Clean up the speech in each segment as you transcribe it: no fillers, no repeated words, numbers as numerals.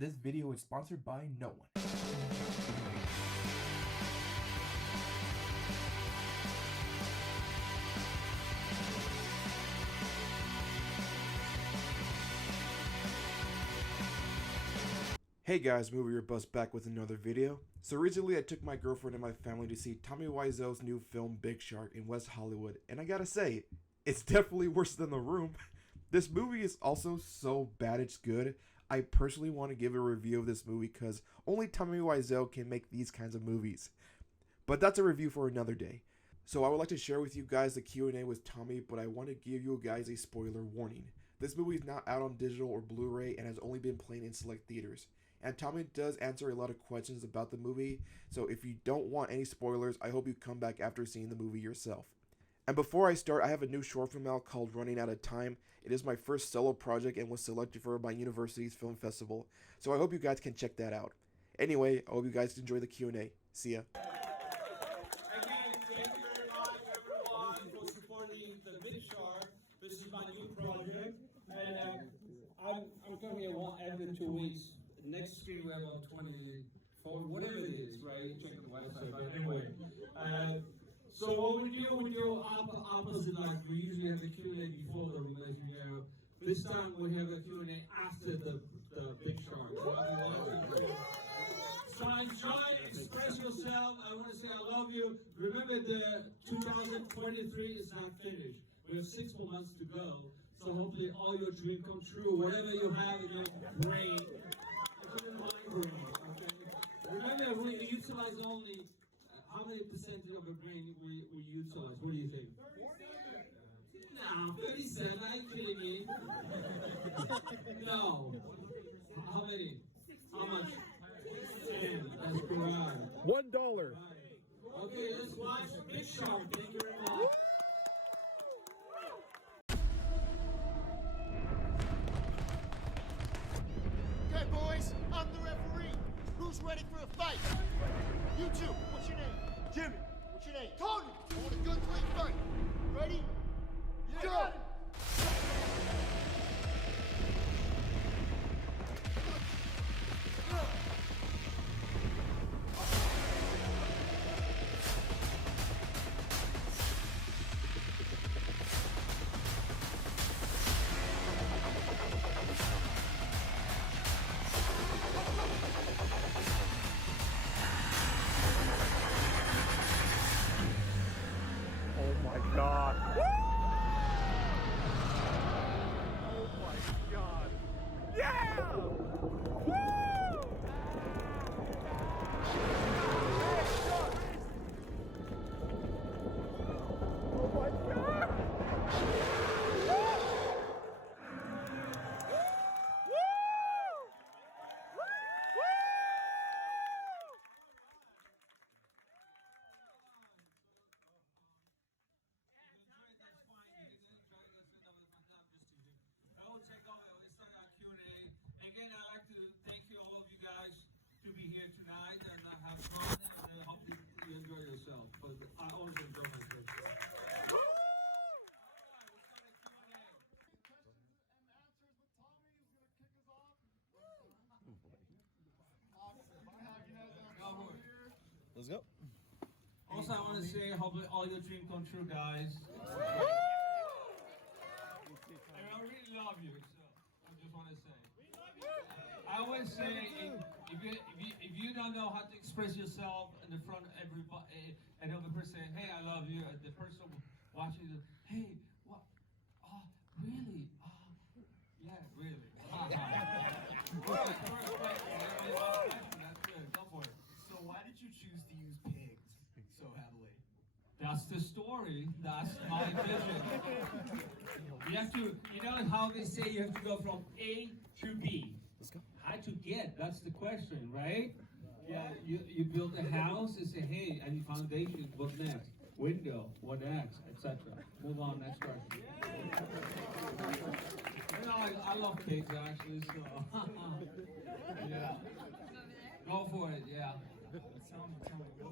This video is sponsored by no one. Hey guys, Movie Your Bus back with another video. So recently I took my girlfriend and my family to see Tommy Wiseau's new film Big Shark in West Hollywood, and I gotta say, it's definitely worse than The Room. This movie is also so bad it's good. I personally want to give a review of this movie because only Tommy Wiseau can make these kinds of movies. But that's a review for another day. So I would like to share with you guys the Q&A with Tommy, but I want to give you guys a spoiler warning. This movie is not out on digital or Blu-ray and has only been playing in select theaters. And Tommy does answer a lot of questions about the movie, so if you don't want any spoilers, I hope you come back after seeing the movie yourself. And before I start, I have a new short film out called Running Out of Time. It is my first solo project and was selected for my university's film festival, so I hope you guys can check that out. Anyway, I hope you guys enjoy the Q&A. See ya. Again, thank you very much, everyone, for supporting the Big Shark. This is my new project, and I'm coming here every 2 weeks. Next screen we have about 24, whatever it is, right? Check the website. But anyway, so what we do opposite, like we usually have the Q&A before the room, as you know. This time we have the Q&A after the Big Shark. So enjoy, express yourself. I want to say I love you. Remember, the 2023 is not finished. We have 6 more months to go. So hopefully all your dreams come true. Whatever you have in your brain, including my brain, okay? Remember, we utilize only, how many percentage of the brain we utilize? What do you think? 47. No, 37. Are you kidding me? No. How many? How much? 10. That's correct. $1. Okay, let's watch Big Shark. Thank you very much. Okay, boys, I'm the referee. Who's ready for a fight? You two, what's your name? Jimmy. What's your name? Tony. I want a good, clean fight. Ready? Yeah. Go! Oh my god. Oh my god. Yeah! Woo! Oh my god! I will check out, I will start our Q&A. Again, I'd like to thank you, all of you guys, to be here tonight and have fun, and hopefully you enjoy yourself. But I always enjoy my trip. Let's go. Also, I want to say, hopefully all your dreams come true, guys. And I really love you, so I just want to say. I always say, if you don't know how to express yourself in the front of everybody, and the person say, hey, I love you, and the person watching, hey, what? Oh, really? Oh, yeah, really. That's good. Go for it. So why did you choose to use pigs so heavily? That's the story. That's my vision. You have to, you know how they say you have to go from A to B. Let's go. How to get? That's the question, right? Yeah, you build a house and say, hey, I need foundation. What next? Window. What next? Etc. Move on. Next question. You know, I love pigs actually. So yeah. Go for it. Yeah.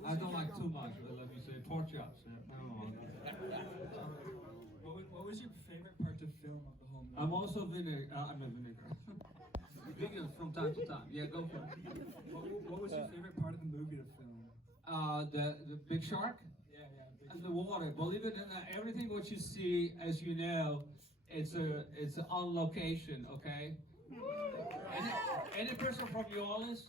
I don't like too much, but let me say pork chops. Yeah. What was your favorite part to film of the whole movie? I'm also vinegar. I'm a vinegar. videos from time to time. Yeah, go for it. What was your favorite part of the movie to film? The big shark Yeah, and the water. Believe it or not, everything what you see, as you know, it's on location. Okay. Any person from New Orleans?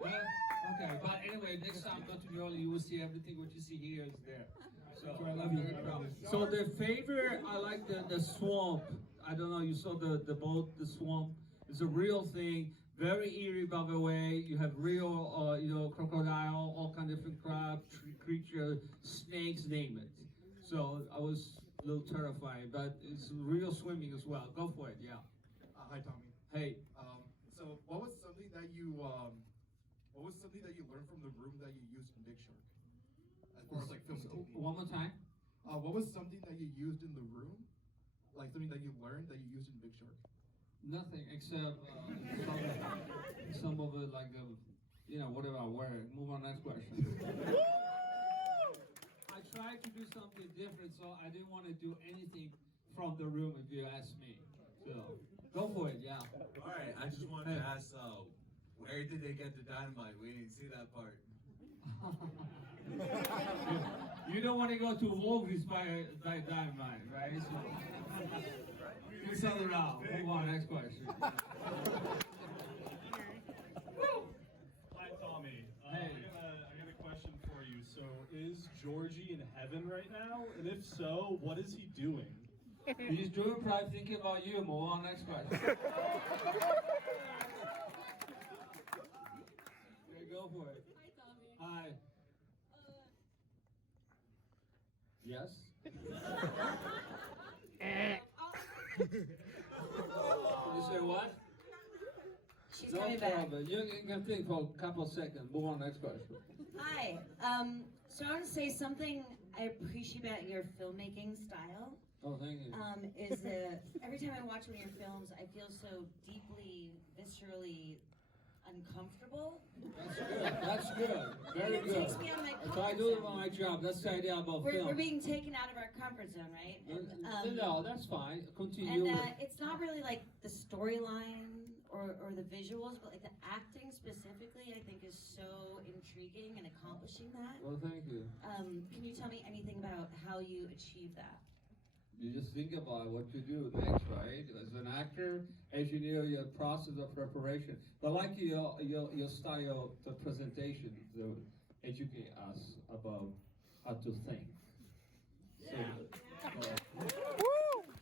Okay, but anyway, next time go to New Orleans, you will see everything what you see here is there. So I love you. very proud. So the favorite, I like the swamp. I don't know, you saw the boat, the swamp. It's a real thing. Very eerie, by the way. You have real, crocodile, all kind of different crab, creature, snakes, name it. So I was a little terrified, but it's real swimming as well. Go for it, yeah. Hi, Tommy. Hey. So what was something that you learned from the room that you used in Big Shark? As far as like film technique. One more time. What was something that you used in the room? Like something that you learned that you used in Big Shark? Nothing except some of it, like whatever I wear. Move on, next question. I tried to do something different, so I didn't want to do anything from the room, if you ask me. So go for it, yeah. All right, I just wanted to ask, where did they get the dynamite? We didn't see that part. You don't want to go to Wolves by dynamite, right? So, you sell it out. Move on, next question. Hi, Tommy. Hey. I got a question for you. So, is Georgie in heaven right now? And if so, what is he doing? He's doing probably thinking about you. Move on, next question. Okay, go for it. Hi, Tommy. Hi. Yes? You say what? She's No coming back. problem. You can think for a couple of seconds. Move on, next question. Hi. So I want to say something I appreciate about your filmmaking style. Oh, thank you. Is every time I watch one of your films, I feel so deeply, viscerally uncomfortable. That's good. That's good. Very It good. takes me out of my So I comfort do zone. my job. That's the idea about We're film. being taken out of our comfort zone, right? And, No, that's fine. Continue. and it's not really like the storyline or the visuals, but like the acting specifically, I think is so intriguing and accomplishing that. Well, thank you. Can you tell me anything about how you achieve that? You just think about what you do next, right? As an actor, as you know, your process of preparation. But like your style, the presentation, to educate us about how to think.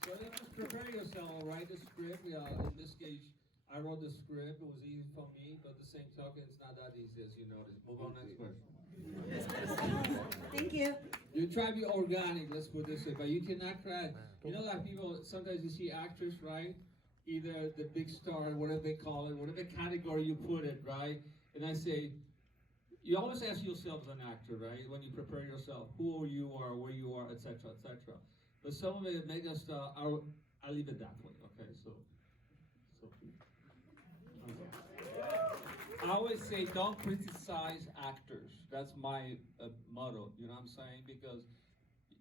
So then just prepare yourself, write the script. In this case, I wrote the script. It was easy for me, but the same token, it's not that easy as you notice. Move on, next question. Thank you. You try to be organic, let's put it this way, but you cannot crack. You know, like people, sometimes you see actors, right? Either the big star, whatever they call it, whatever category you put it, right? And I say, you always ask yourself as an actor, right? When you prepare yourself, who you are, where you are, etc., etc. But some of it make us, I leave it that way, okay? So. Okay. I always say don't criticize actors. That's my motto, you know what I'm saying? Because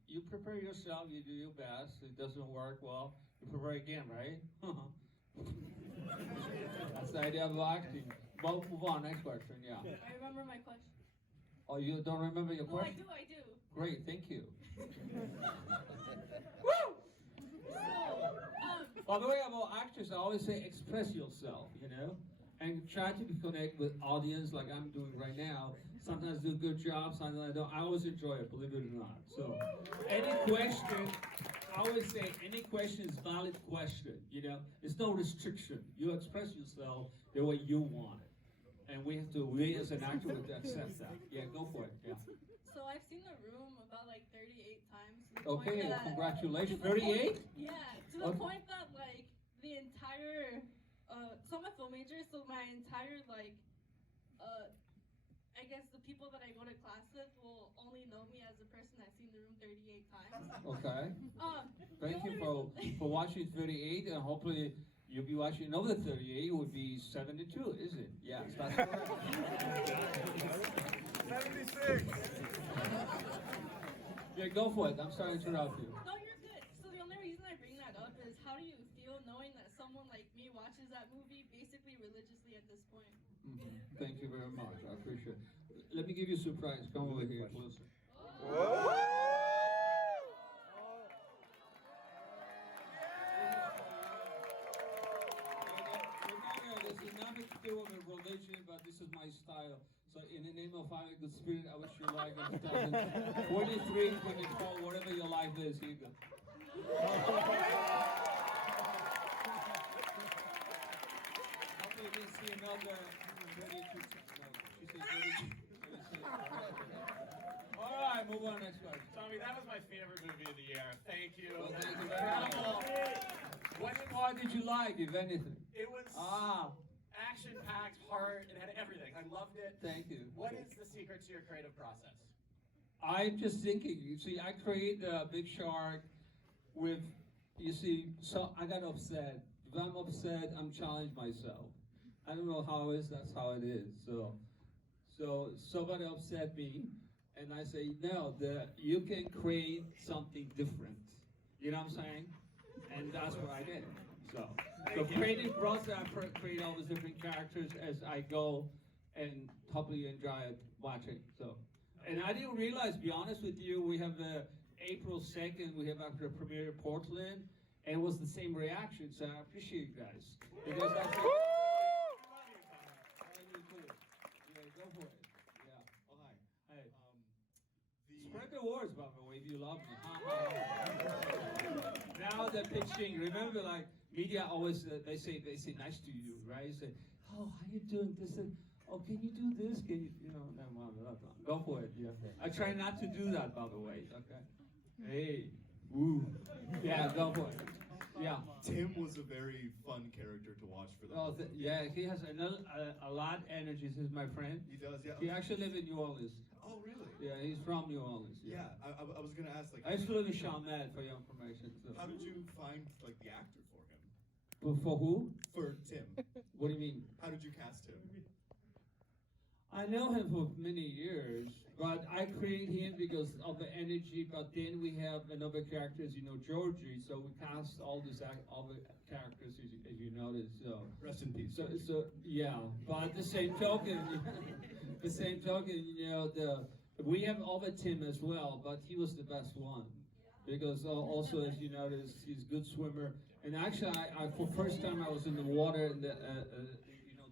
you prepare yourself, you do your best. It doesn't work, well, you prepare again, right? That's the idea of acting. Well, move on, next question, yeah. I remember my question. Oh, you don't remember your question? I do. Great, thank you. By the way, about actors, I always say express yourself, you know? And try to connect with audience like I'm doing right now. Sometimes do a good job, sometimes I don't. I always enjoy it, believe it or not. So, any question, I always say any question is valid question, you know? There's no restriction. You express yourself the way you want it. And we as an actor, we have to accept that. Yeah, go for it, yeah. So I've seen The Room about like 38 times. to the Okay, point that- congratulations. 38? Yeah, to the Okay. point that like the entire, so I'm a film major, so my entire like, I guess the people that I go to class with will only know me as the person that's seen The Room 38 times. Okay. Thank the you only for watching 38, and hopefully you'll be watching another 38. It would be 72, is it? Yes, that's correct. 76. Yeah, go for it. I'm sorry to interrupt you. No, you're good. So the only reason I bring that up is how do you feel knowing that someone like me watches that movie basically religiously at this point. Thank you very much. I appreciate it. Let me give you a surprise. Come over here closer. This is nothing to do with religion, but this is my style. So in the name of having good spirit, I wish you like it. 23, 24, whatever your life is, here you go. Hopefully you can see another 32. She said 32. All right, move on next question. Tommy, that was my favorite movie of the year. Thank you. Well, thank you very much. What part did you like, if anything? It was action-packed, heart, it had everything. I loved it. Thank you. What is the secret to your creative process? I'm just thinking, you see, I create a big shark with, you see, so I got upset. If I'm upset, I'm challenging myself. I don't know how it is, that's how it is. So somebody upset me, and I say, no, you can create something different. You know what I'm saying? And that's what I did. So creative process, I create all these different characters as I go, and hopefully you enjoy it watching. So, and I didn't realize, to be honest with you, we have April 2nd, we have after premiere in Portland, and it was the same reaction. So I appreciate you guys because that's really cool. Yeah, go for it. Yeah. Oh, hi. Hey. Spread the words, by the way, if you love me. Now they're pitching. Remember, like media always they say nice to you, right? They say, oh, how you doing? This and oh, can you do this? Can you know? No, go for it. Yeah. I try not to do that, by the way. Okay. Hey, woo. Yeah, go for it. Yeah. Tim was a very fun character to watch for the movie. Yeah, he has a lot of energy. He's my friend. He does, yeah. He actually lives in New Orleans. Oh, really? Yeah, he's from New Orleans. Yeah, I was gonna ask, like, I used to live in Chalmette, for your information. So. how did you find like the actor for him? For who? For Tim. What do you mean? How did you cast him? I know him for many years, but I create him because of the energy. But then we have another characters, you know, Georgie. So we cast all the characters, as you notice. So Rest in peace. So yeah. But the same token, you know, we have other Tim as well, but he was the best one because also, as you notice, he's a good swimmer. And actually, I for first time I was in the water in the.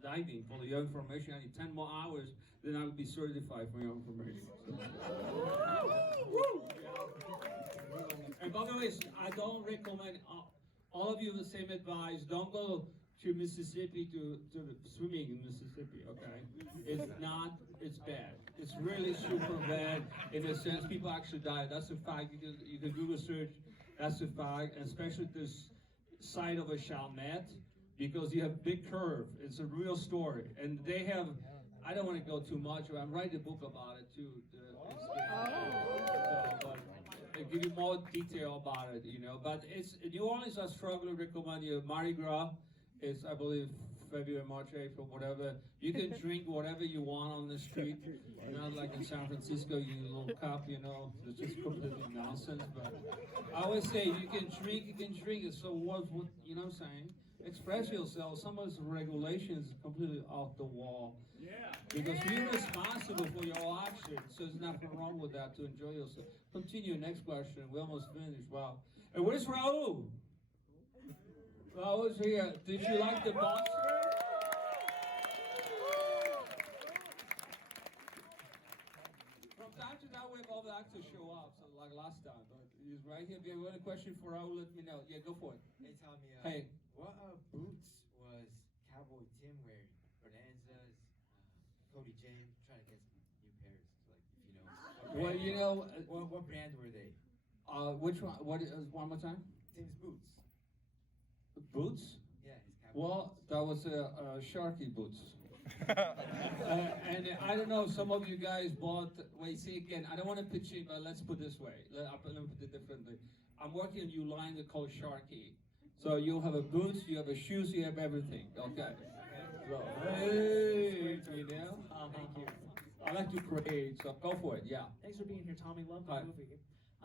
Diving. For your information, I need 10 more hours, then I would be certified for your information. And by the way, I don't recommend, all of you the same advice, don't go to Mississippi to swimming in Mississippi, okay? It's bad. It's really super bad in a sense, people actually die. That's a fact, you can Google search, that's a fact, and especially this side of a Chalmette, because you have big curve. It's a real story. And they have, I don't want to go too much, but I'm writing a book about it too. But I'll give you more detail about it, you know. But it's, New Orleans, I strongly recommend you. Mardi Gras is, I believe, February, March, April, whatever. You can drink whatever you want on the street. Not like in San Francisco, you need a little cup, you know. It's just completely nonsense. But I always say, you can drink it. So what, you know what I'm saying? Express yourself. Some of those regulations are completely off the wall. Yeah. Because you're responsible for your actions, so there's nothing wrong with that to enjoy yourself. Continue, next question. We almost finished. Wow. And where's Raul? Raul's here. Did you like the boxer? From time to time, we have all the actors show up, so like last time. But he's right here. If you have any question for Raul, let me know. Yeah, go for it. Hey, Tommy. Hey. What boots was Cowboy Tim wearing? Bonanzas, Cody James, trying to get some new pairs. Like, if you know. Well, you know. What brand were they? Which one? What is one more time? Tim's boots. Boots? Yeah, his Cowboy Well, boots. that was Sharky boots. And I don't know, some of you guys bought, wait, see again, I don't want to pitch it, but let's put it this way. Let me put it differently. I'm working on a new line that's called Sharky. So you have a boots, you have a shoes, you have everything. Okay. So, hey, you know? Thank you. I like to create, so go for it, yeah. Thanks for being here, Tommy. Love the Hi. movie.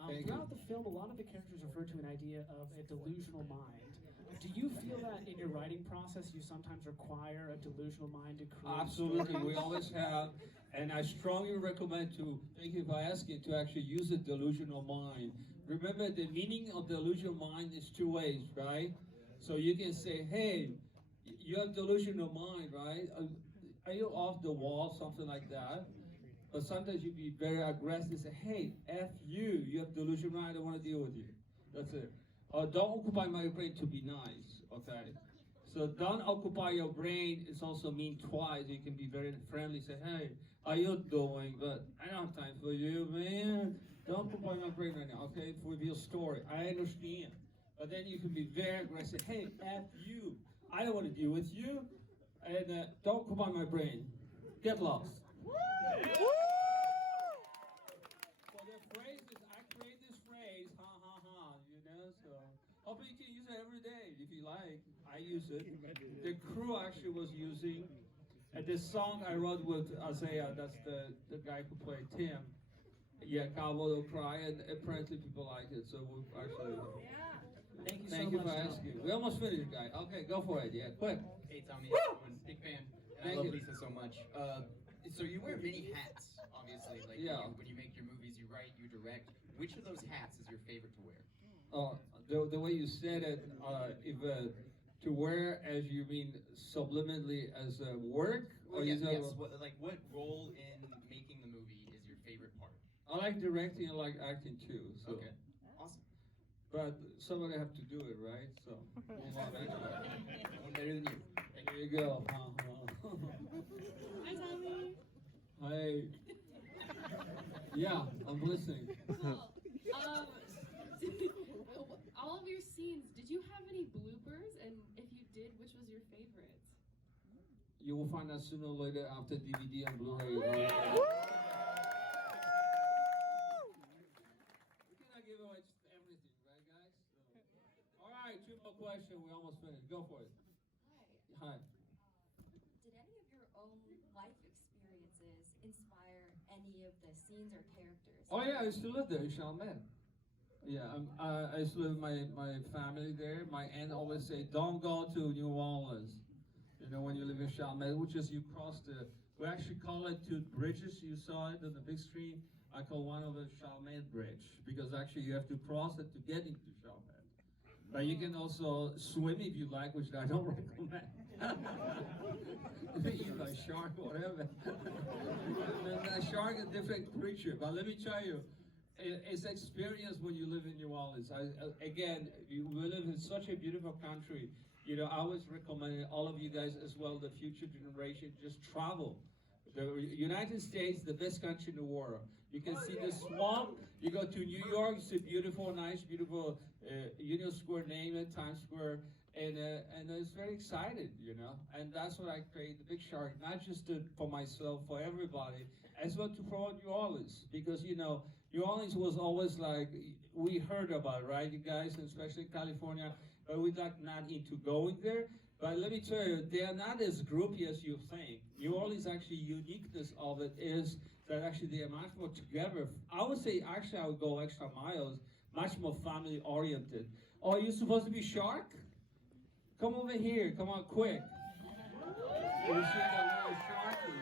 Thank Throughout you. the film, a lot of the characters refer to an idea of a delusional mind. I'm Do you feel that in your writing process you sometimes require a delusional mind to create Absolutely, stories? we always have, and I strongly recommend to, thank you for asking, to actually use a delusional mind. Remember, the meaning of delusional mind is two ways, right? So you can say, hey, you have delusional mind, right? Are you off the wall, something like that? But sometimes you be very aggressive, say, hey, F you, you have delusional mind, I don't want to deal with you. That's it. Don't occupy my brain to be nice, okay? So don't occupy your brain, it's also mean twice. You can be very friendly, say, hey, how you doing? But I don't have time for you, man. Don't occupy my brain right now, okay? For your story, I understand. But then you can be very aggressive, hey, F you. I don't want to deal with you. And don't occupy my brain. Get lost. So the phrase is, I create this phrase, ha ha ha, you know, so hopefully you can use it every day if you like. I use it. The crew actually was using, and this song I wrote with Isaiah, that's the guy who played Tim. Yeah, Cowboy will cry, and apparently people like it, so we'll actually. Thank you so for much, Tom. asking. We almost finished, guy. Okay, go for it. Yeah, quick. Hey Tommy, big fan. And I Thank love you. Lisa so much. So you wear many hats, obviously. Like Yeah. when you make your movies, you write, you direct. Which of those hats is your favorite to wear? The way you said it, if to wear as you mean subliminally as work, Well, or yes, you yes. What role in making the movie is your favorite part? I like directing, I like acting too. So. Okay, awesome. But somebody have to do it, right? So move on anyway. One better than you. There you go. Hi, Tommy. Hi. Yeah, I'm listening. Cool. All of your scenes, did you have any bloopers? And if you did, which was your favorite? You will find out sooner or later after DVD and Blu-ray. We cannot give away just everything, right, guys? So. All right, two more questions. We almost finished. Go for it. Hi. Did any of your own life experiences inspire any of the scenes or characters? Oh yeah, I used to live there in Chalmette. Yeah, I used to live with my family there. My aunt always say, don't go to New Orleans. You know, when you live in Chalmette, which is you cross we actually call it two bridges. You saw it on the big screen. I call one of the Chalmette Bridge because actually you have to cross it to get into Chalmette. But you can also swim if you like, which I don't recommend. Eat by shark, whatever. A shark is a different creature, but let me tell you, it's experience when you live in New Orleans. Again, we live in such a beautiful country. You know, I always recommend all of you guys as well, the future generation, just travel. The United States, the best country in the world. You can see the swamp. You go to New York, it's a beautiful, nice, beautiful Union Square, name it, Times Square, and it's very excited, you know. And that's what I create, the Big Shark, not just for myself, for everybody, as well to promote New Orleans, because you know, New Orleans was always like we heard about, right, you guys, and especially California, but we're like not into going there. But let me tell you, they are not as groupy as you think. New Orleans actually uniqueness of it is that actually they are much more together. I would say actually I would go extra miles, much more family oriented. Oh, are you supposed to be shark? Come over here, come on quick. You see that little sharky.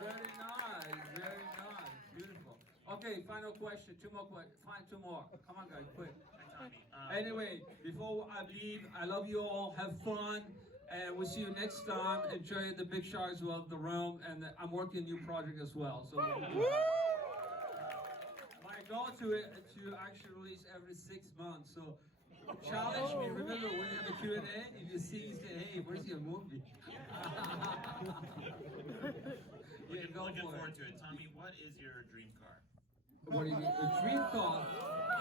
Very nice, very nice, beautiful. Okay, final question, two more questions, find two more. Come on guys, quick. Anyway, before I leave, I love you all. Have fun, and we'll see you next time. Enjoy the Big Shark as well, the room, and I'm working a new project as well. So my goal to actually release every 6 months. So challenge me. Remember when you have a Q&A, if you see, you say, "Hey, where's your movie?" Looking forward to it. Tommy, what is your dream car? What do you mean? A dream car?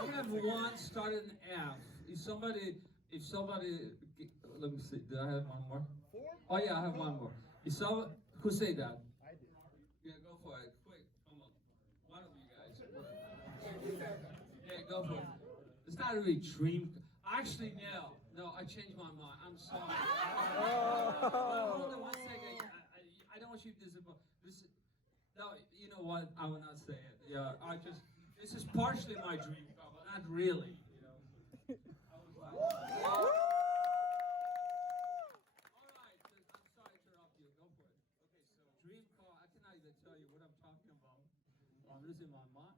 I have one started in F. If somebody, let me see, did I have one more? Oh yeah, I have one more. If someone, who say that? I did. Yeah, go for it, quick, come on. One of you guys. Yeah, go for it. It's not really dream, actually no, I changed my mind, I'm sorry. Hold on 1 second, I don't want you to disappoint. No, you know what? I will not say it. Yeah, this is partially my dream car, but not really. You know. I'm sorry to interrupt you. Go for it. Okay, so dream car. I cannot even tell you what I'm talking about. I'm losing my mind.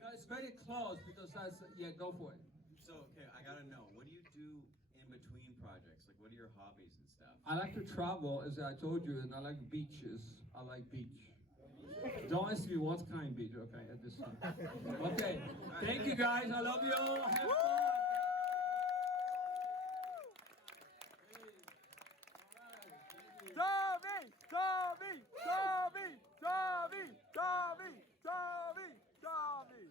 No, it's very close because that's yeah. Go for it. So, okay, I gotta know, what do you do in between projects? Like, what are your hobbies and stuff? I like to travel, as I told you, and I like beaches. I like beach. Don't ask me what kind of beach, okay, at this time. Okay, thank you guys. I love you all. Have fun. Tommy! Tommy!